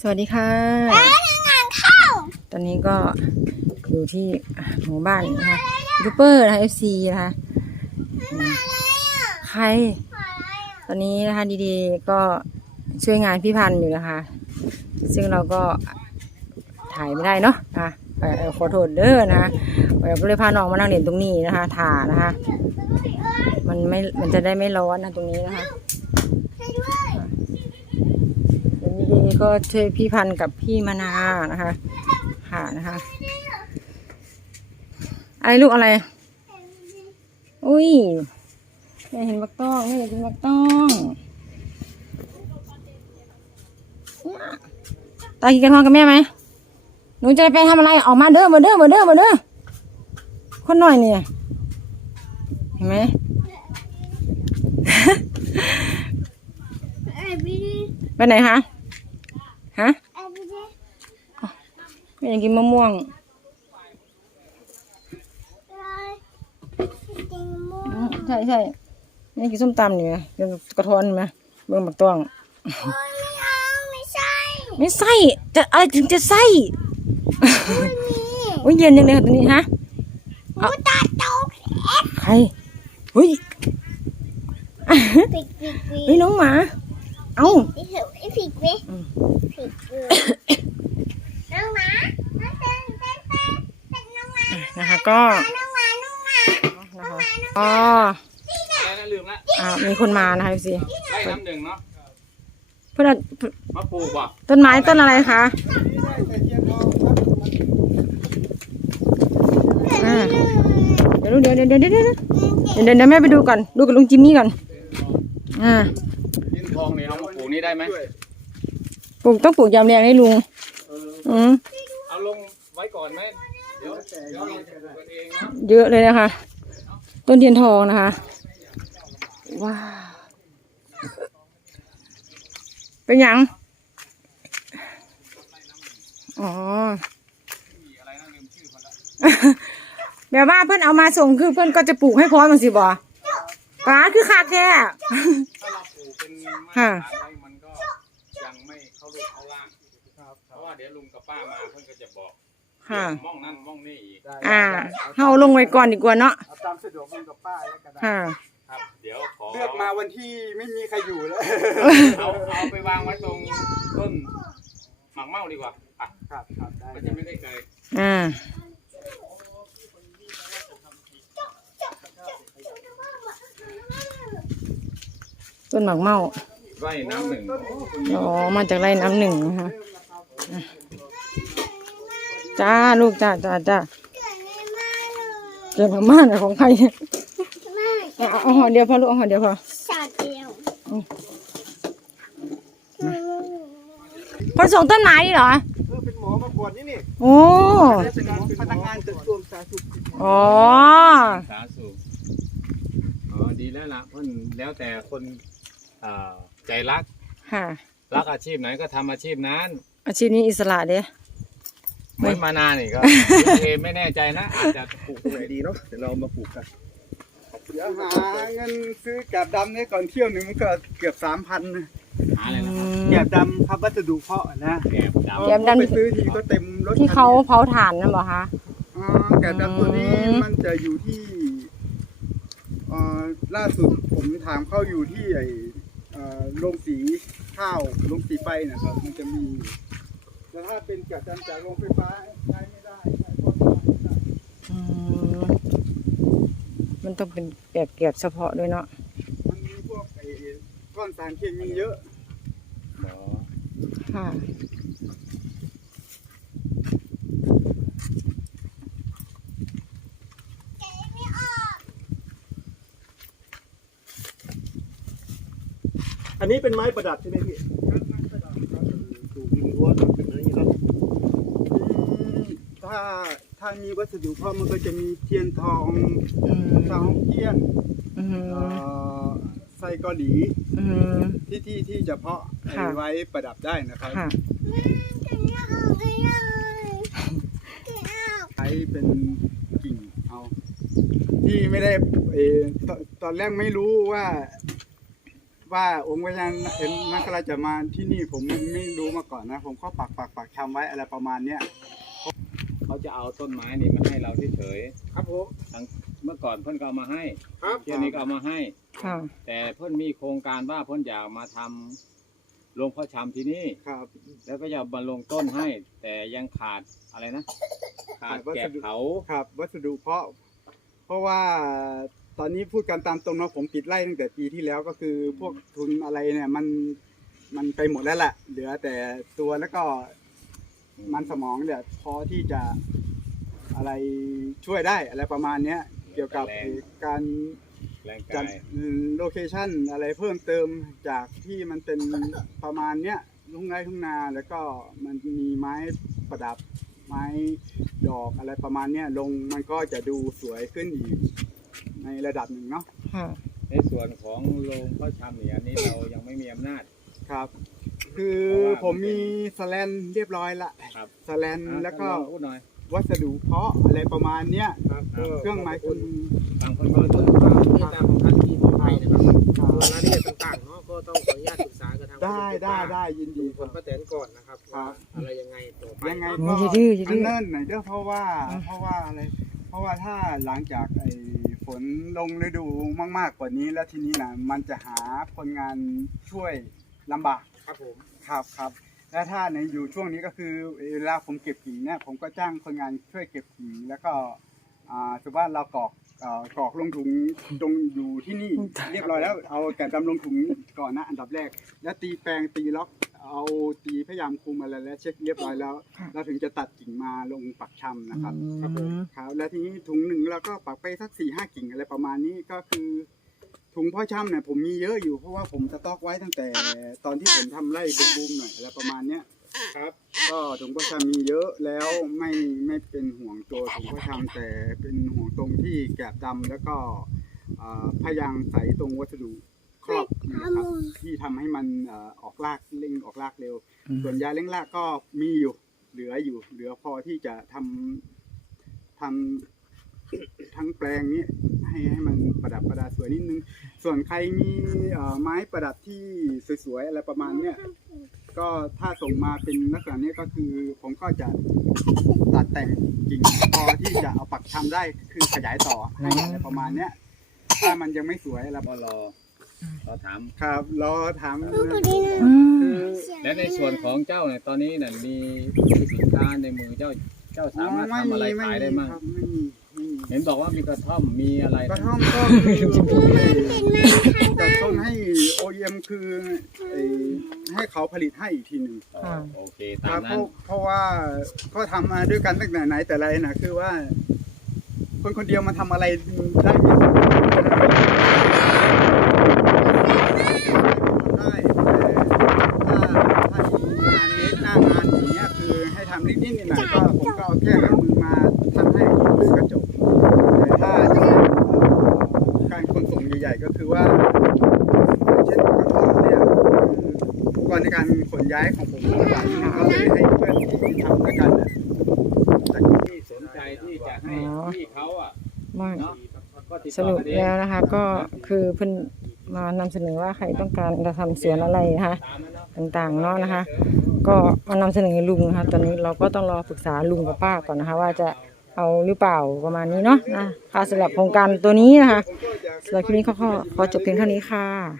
สวัสดีค่ะงานเข้าตอนนี้ก็อยู่ที่หมู่บ้านนะคะยูทูบเบอร์นะคะ FC นะคะอืมใคร ตอนนี้นะคะดีๆก็ช่วยงานพี่พันธุ์อยู่นะคะ ซึ่งเราก็ถ่ายไม่ได้เนาะนะคะเอ่อขอโทษเด้อนะคะเราก็เลยพาน้องมานั่งเล่นตรงนี้นะคะถ่านะคะ มันไม่ มันจะได้ไม่ร้อนนะตรงนี้นะคะ ให้ด้วย เดี๋ยวดีๆก็ช่วยพี่พันธุ์กับพี่มนานะคะค่ะนะคะอะไรลูกอะไร อุ้ยแม่เห็นบักต้องแม่อยากกินบักต้องตากินกันพร้อมกับแม่ไหมหนูจะไปทำอะไรออกมาเด้อมาเด้อมาเด้อมาเด้อคนหน่อยเนี่ยเห็นไหมไอ้บีดีไปไหนคะ ฮะไอ้บีดีแม่อยากกินมะม่วงเลยจริงมั้อืมใช่ใช่แม่กินส้มตำนี่ไหมกินกระท้อนไหมเบิ่งบักต้องโอ้ยไม่เอาไม่ใช่ไม่ใส่จะอะไรถึงจะใส่ไม่มีโอ้ยเย็นยังเลยตัวนี้ฮะมูตาโตกใครเฮ้ยปิดปิดปิดเฮ้ยน้องหมา เอ้าไอผิดไหมผิดเลยน้องหมาน้องเต้นเต้นเต้นเต้นน้องหมานะคะก็น้องหมาน้องหมานะคะอ๋อแล้วลืมละอ่ามีคนมานะคะดูสิให้น้ำหนึ่งเนาะเพื่อนมาปลูกว่ะต้นไม้ต้นอะไรคะอ่าเดี๋ยวเดี๋ยวเดี๋ยวเดี๋ยวเดี๋ยวเดี๋ยวแม่ไปดูก่อนดูกับลุงจิมมี่ก่อนอ่า ทองเนี่ยเอามาปลูกนี่ได้ไหมปลูกต้องปลูกยามแรงให้ลุงอืมเอาลงไว้ก่อนไหมเดี๋ยวเดี๋ยวเราจะปลูกกันเองเนาะเยอะเลยนะคะ ต้นเทียนทองนะคะ ว้าวเป็นหยัง อ๋ออะไรนะลืมชื่อมันละแบบว่าเพื่อนเอามาส่งคือเพื่อนก็จะปลูกให้พร้อมมันสิบ่ป้าคือคาแค่ ถ้าเรา ปลูกเป็นไม้ค่ะไว้มันก็ยังไม่เข้ารูปเข้าร่างเพราะว่าเดี๋ยวลุงกับป้ามาเพื่อนก็จะบอกค่ะมองนั่นมองนี่อีกอ่าเฮาลงไว้ก่อนดีกว่าเนาะเอาตามสะดวกลุงกับป้าแล้วกันนะค่ะ ครับ เดี๋ยวขอเลือกมาวันที่ไม่มีใครอยู่แล้ว เอาเอาไปวางไว้ตรงต้นหมากเม่าดีกว่าอะครับครับได้มันจะไม่ได้ไกลอ่า ต้นหมากเมาไร่น้ำหนึ่งอ๋อมาจากไร่น้ำหนึ่งนะคะอะจ้าลูกจ้าจ้าจ้าเกิดในบ้านเลยเก็บมาม่าน่ะของใครเนี่ยไม่เอาเอาห่อเดียวพอลูกเอาห่อเดียวพอสาดเดียวคนส่งต้นไม้นี่เหรอเออเป็นหมอมาบวชนี่นี่โอ้เป็นหมอพนักงานกระทรวงสาธารณสุขอ๋อสาสูบอ๋อดีแล้วล่ะเพิ่นแล้วแต่คนเอ่อใจรัก ค่ะ รักอาชีพไหนก็ทำอาชีพนั้น อาชีพนี้อิสระเด้ เหมือนมานานนี่ก็เอไม่แน่ใจนะอาจจะปลูกตรงไหนดีเนาะเดี๋ยวเรามาปลูกกันเดี๋ยวหาเงินซื้อแกบดำเนี่ยก่อนเที่ยวหนึ่งมันก็เกือบสามพันหาอะไรนะครับแกบดำครับวัสดุเพาะนะแกบดแกบดำ ไปซื้อทีก็เต็มรถที่เขาเผาถ่านนั่นเหรอคะ อ๋อแกบดำตัวนี้มันจะอยู่ที่เอ่อล่าสุดผมถามเขาอยู่ที่ไอ เอ่อโรงสีข้าวโรงสีไฟนะครับ มันจะมีอยู่แต่ถ้าเป็นแกบดำจากโรงไฟฟ้าใช้ไม่ได้ใช้เพราะว่าไม่ได้อืมมันต้องเป็นแบบเก็บเฉพาะด้วยเนาะมันมีพวกไอ้ก้อนสารเคมีเยอะำอ๋อค่ะ นนี้เป็นไม้ประดับใช่ไหมพี่ถูกยิงรั้วทำเป็นอะไรอย่างนี้เนาะถ้าถ้ามีวัสดุเพราะมันก็จะมีเทียนทองอืมทองเทียนอืมเอ่อไส้เกาหลีอืม ที่ที่ที่จะเพาะค่ะ ไว้ประดับได้นะครับค่ะ ใช้เป็นกิ่งเอา ที่ไม่ได้เออตอนตอนแรกไม่รู้ว่า ว่าองค์พญานาคราชจะมาที่นี่ผมไม่ไม่รู้มาก่อนนะ ผมก็ปักปักปักชำไว้อะไรประมาณเนี้ยเขาจะเอาต้นไม้นี่มาให้เราเฉยครับผมๆทั้งเมื่อก่อนเพิ่นก็เอามาให้ครับเที่ยวนี้ก็เอามาให้ค่ะแต่เพิ่นมีโครงการว่าเพิ่นอยากมาทำโรงพ่อชำที่นี่ครับ แล้วก็จะมาลงต้นให้ แต่ยังขาดอะไรนะ ขาดขาดวัแกะสดุเขาครับ วัสดุเพราะ เพราะว่า ตอนนี้พูดกันตามตรงนะผมปิดไร่ตั้งแต่ปีที่แล้วก็คือพวกทุนอะไรเนี่ยมันมันไปหมดแล้วแหละเหลือแต่ตัวแล้วก็มันสมองเนี่ยพอที่จะอะไรช่วยได้อะไรประมาณเนี้ยเกี่ยวกับการแรงจักาดยโลเคชั่นอะไรเพิ่มเติมจากที่มันเป็นประมาณเนี้ยทุ่งไร่ทุ่งนาแล้วก็มันมีไม้ประดับไม้ดอกอะไรประมาณเนี้ยลงมันก็จะดูสวยขึ้นอีก ในระดับหนึ่งเนาะค่ะ ในส่วนของโรงพ่อชำเนี่ยอันนี้เรายังไม่มีอำนาจ ครับ คือเพราะว่าผมมีสแลนเรียบร้อยละครับ สแลนอะแล้วก็ท่านลองพูดหน่อย วัสดุเพาะอะไรประมาณเนี้ยครับเครื่องไม้เครื่องมือ บางคนขก็อบคุณความเมตตาของท่านที่มอบให้นะครับส่วนรายละเอียดต่างๆเนาะก็ต้องขออนุญาตปรึกษากับทางได้ได้ได้ยินดูดีผลป้าแตนก่อนนะครับว่าอะไรยังไงต่อไปยังไงโอ้ก็ยอย่าดื้ออย่าดื้ออันเนิ่นหน่อยเด้อเพราะว่า อะ เพราะว่าอะไร เพราะว่าถ้าหลังจากไอ้ ฝนลงฤดูมากๆกว่านี้ แล้วทีนี้นะมันจะหาคนงานช่วยลำบากครับผมครับครับและถ้าในอยู่ช่วงนี้ก็คือเวลาผมเก็บกิ่งเนี่ยผมก็จ้างคนงานช่วยเก็บกิ่งแล้วก็อ่าถือว่าเรากรอก อ่อกรอกลงถุงตรงอยู่ที่นี่เรียบร้อยแล้ว เอาแต่ดำลงถุงก่อนนะอันดับแรก แล้วตีแปลงตีล็อกเอาตีพยายามคุมอะไรแล้วเช็คเรียบร้อยแล้ว เราถึงจะตัดกิ่งมาลงปักชำนะครับอืมครับแล้วทีนี้ถุงหนึ่งเราก็ปักไปสักสี่ห้ากิ่งอะไรประมาณนี้ก็คือถุงพ่อช่ำเนี่ยผมมีเยอะอยู่เพราะว่าผมสต็อกไว้ตั้งแต่ตอนที่ผมทำไร่บูมๆหน่อยอะไรประมาณเนี้ย ครับ ก็ถุงพ่อช่ำมีเยอะแล้วไม่ไม่เป็นห่วงตัวถุงพ่อช่ำแต่เป็นห่วงตรงที่แกบดำแล้วก็อ่าพยางใสตรงวัสดุครอบนะครับที่ทำให้มันเอ่อออกรากเร่งออกรากเร็วส่วนยาเร่งรากก็มีอยู่ เหลืออยู่ เหลือพอที่จะทำทำ ทั้งแปลงนี้ให้ให้มันประดับประดาสวยนิดนึง ส่วนใครมีเอ่อไม้ประดับที่สวยๆอะไรประมาณเนี้ยก็ถ้าส่งมาเป็นลักษณะนี้ก็คือผมก็จะตัดแต่งกิ่งพอที่จะเอาปักชำได้คือขยายต่อให้อะไรประมาณเนี้ยถ้ามันยังไม่สวยอะไรก็รอรอถามครับรอถามอืมคือและในส่วนของเจ้าเนี่ยตอนนี้น่ะมีสินค้าในมือเจ้าเจ้าสามารถทำอะไรขายได้มั่งครับไม่มีไม่มี เห็นบอกว่ามีกระท่อมมีอะไรกระท่อมก็คือจะต้องให้ OEM คือไอ้ให้เขาผลิตให้อีกทีหนึ่งอ๋อค่ะโอเคคตารัมบเพนั้นราะเพราะว่าก็ทำมาด้วยกันตั้งแต่ไหนแต่ไรนะคือว่า คนคนเดียวมาทำอะไรได้ไหมได้แต่ถ้าถ้ามีงานเล็กหน้างานอย่างเงี้ยคือให้ทำนิดนิดๆหน่อยๆก็ผมก็เอาแค่เครื่องมือมาทำให้กระจกแต่ถ้าจะเป็นการขนส่งใหญ่ๆก็คือว่า เช่นกระท่อมเนี่ยคืออุปกรณ์ ในการขนย้ายของผมก็เลยให้เพื่อนที่ทำด้วยกันเนี่ยจากที่สนใจที่จะให้ที่เขาอะว่าเนาะก็ติดสต่อรุปกันเองแล้วนะคะ ก็คือเพิ่นมานำเสนอว่าใครต้องการจะทำสวนอะไรนะคะตามนั้นเนาะต่างๆเนาะนะคะ ก็มานำเสนอลุงนะคะ ตอนนี้เราก็ต้องรอปรึกษาลุงกับป้าก่อนนะคะ ว่าจะเอาหรือเปล่าประมาณนี้เนาะนะค่ะสำหรับโครงการตัวนี้นะคะสำหรับคลิปนี้ก็ขอขอจบเพียงเท่านี้ค่ะ